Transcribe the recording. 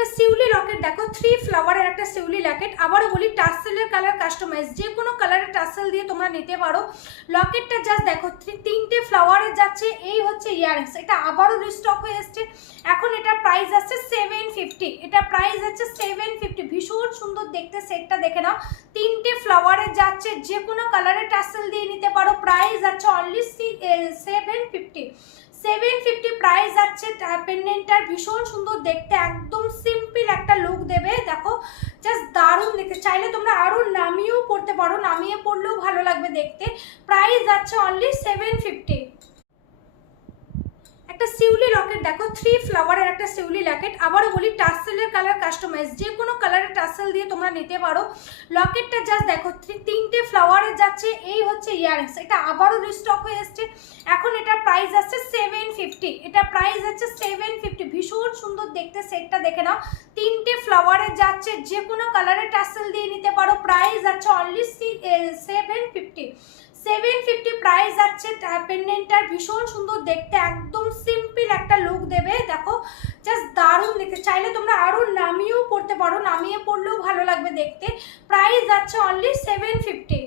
একটা শিউলি লকেট দেখো, 3 ফ্লাওয়ারের একটা শিউলি লকেট। আবারও বলি টাসেলের কালার কাস্টমাইজ, যে কোনো কালারের টাসেল দিয়ে তোমরা নিতে পারো। লকেটটা জাস্ট দেখো, 3টে ফ্লাওয়ারের যাচ্ছে। এই হচ্ছে ইয়াররিংস, এটা আবারও রিস্টক হয়ে এসছে। এখন এটার প্রাইস আছে 750, এটা প্রাইস আছে 750। ভীষণ সুন্দর দেখতে সেটটা, দেখে নাও। 3টে ফ্লাওয়ারের যাচ্ছে, যে কোনো কালারের টাসেল দিয়ে নিতে পারো। প্রাইস আছে অনলি 750 প্রাইস আছে। পেন্ডেন্টটার ভীষণ সুন্দর দেখতে, একদম সিম্পল একটা লুক দেবে। দেখো জাস্ট দারুণ দেখতে, চাইলে তোমরা আরো নামিয়েও পড়তে পারো, নামিয়ে পড়লেও ভালো লাগবে দেখতে। প্রাইস আছে অনলি 750। একটা শিউলি লকেট দেখো, 3 ফ্লাওয়ারের একটা শিউলি লকেট। আবারও বলি টাসেলের কালার কাস্টমাইজ, যে কোনো কালারের টাসেল দিয়ে তোমরা নিতে পারো। লকেটটা জাস্ট দেখো, 3টে ফ্লাওয়ারের যাচ্ছে। এই হচ্ছে ইয়াররিংস, এটা আবারও রিস্টক হয়ে এসছে। এখন এটার প্রাইস আছে 750, এটা প্রাইস আছে 750। ভীষণ সুন্দর দেখতে সেটটা, দেখে নাও। 3টে ফ্লাওয়ারের যাচ্ছে, যে কোনো কালারের টাসেল দিয়ে নিতে পারো। প্রাইস আছে অনলি 750 প্রাইস আছে। পেন্ডেন্টটার ভীষণ সুন্দর দেখতে, একদম সিম্পল একটা লুক দেবে। দেখো জাস্ট দারুণ দেখতে, চাইলে তোমরা আরো নামিয়েও পড়তে পারো, নামিয়ে পড়লেও ভালো লাগবে দেখতে। প্রাইস আছে অনলি 750।